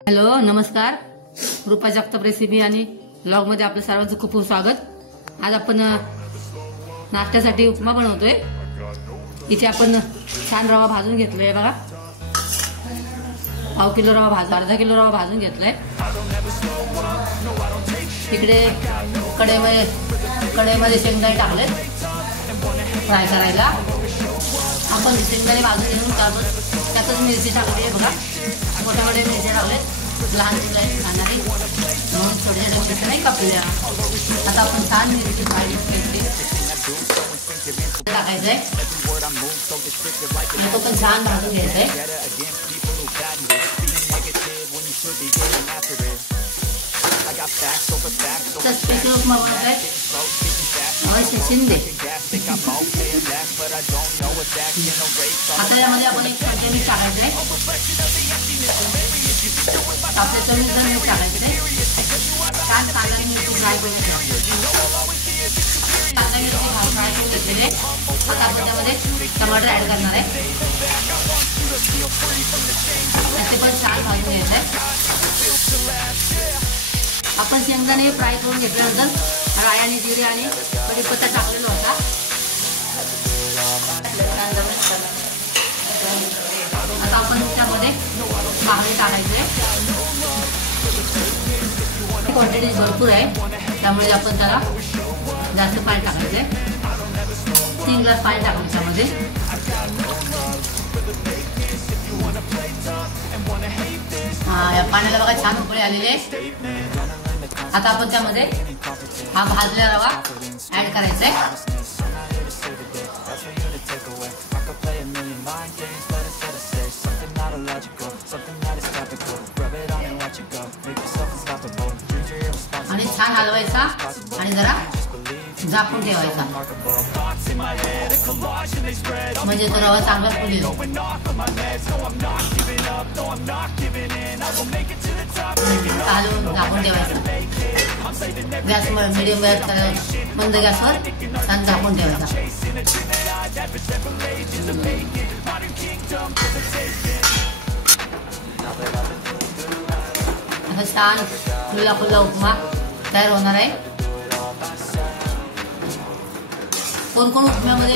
Hello नमस्कार, रूपा Jagtap recipe आणि blog मध्ये आपलं सर्वांचं खूप खूप स्वागत। आज आपण नाश्त्यासाठी उपमा बनवतोय। इथे आपण छान रवा भाजून घेतलाय बघा, पाव किलो रवा अर्धा किलो रवा भाजून घेतलाय। इकडे कढईमध्ये शेंगदाणे टाकले फ्राय करायला। आपण शेंगदाणे भाजून घेऊन त्यातच मिरची टाकली आहे बघा, मोठ्या मोठ्या मिरच्या टाकले, लहान खाणारी म्हणून छोट्या छोट्या मिरच्या नाही कापल्या। आता आपण छान मिरची भाजी टाकायचंय, तो पण छान भाजून घ्यायचंय। स्पेशल उपमा बनवताय शिंदे। आता यामध्ये आपण एक चमचा मीठ टाकायचंय, आपल्या चवीनुसार मीठ टाकायचंय। छान कांदा मिरची फ्राय करून कांदा मिरची फ्राय करून घेतलेले। आता आपण त्यामध्ये टमाटर ऍड करणार आहे, ते पण छान भाजून घ्यायचंय। आपण शेंगदाणे फ्राय करून घेतल्यानंतर राई आणि जिरे आणि कढीपत्ता टाकलेला होता। आता आपण त्यामध्ये पाणी टाकायचंय, क्वांटिटी भरपूर आहे त्यामुळे आपण त्याला जास्त पाणी टाकायचंय। 3 ग्लास पाणी टाकायचं त्यामध्ये। या पाण्याला बघा छान उकळी आलेली आहे। आता आपण त्यामध्ये हा भाजलेला रवा ऍड करायचा आहे। आणि छान हलवायचा आणि जरा झाकून ठेवायचा, म्हणजे तो रवा चांगला फुलेल। हलवून झाकून ठेवायचा, गॅस मिडियम गॅस मंद गॅसवर छान झाकून ठेवायचा। आता छान खुल्ला खुल्ला उपमा तयार होणार आहे। कोण कोण उपम्यामध्ये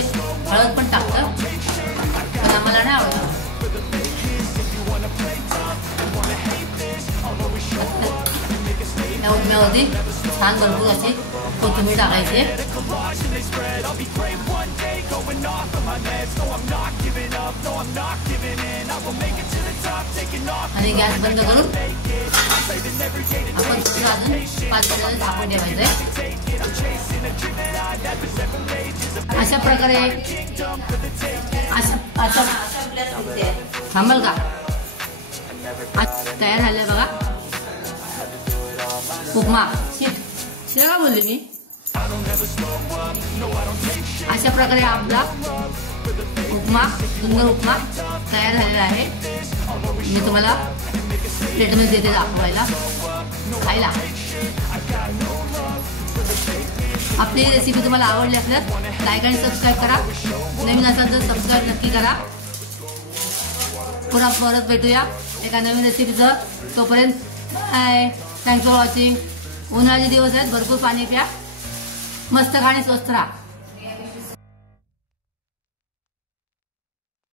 हळद पण टाकतं, पण आम्हाला नाही आवडत। या उपम्यामध्ये छान भरपूर अशी कोथिंबीर टाकायची आणि गॅस बंद करून आपण अजून 5 मिनिट झाकून ठेवायचंय। अशा प्रकारे थांबल का तयार झालंय बघा उपमा। शिरा बोलले मी। अशा प्रकारे आपला उपमा, सुंदर उपमा तयार झालेला आहे। मी तुम्हाला प्लेटमध्ये देते दाखवायला खायला। आपली रेसिपी तुम्हाला आवडली असल्यास लाईक आणि सबस्क्राईब करा। नवीन असाल तर सबस्क्राईब नक्की करा। पुन्हा परत भेटूया एका नवीन रेसिपीचं। तोपर्यंत बाय, थँक्स फॉर वॉचिंग। उन्हाळ्याचे दिवस आहेत, भरपूर पाणी प्या, मस्त खा आणि स्वस्थ राहा।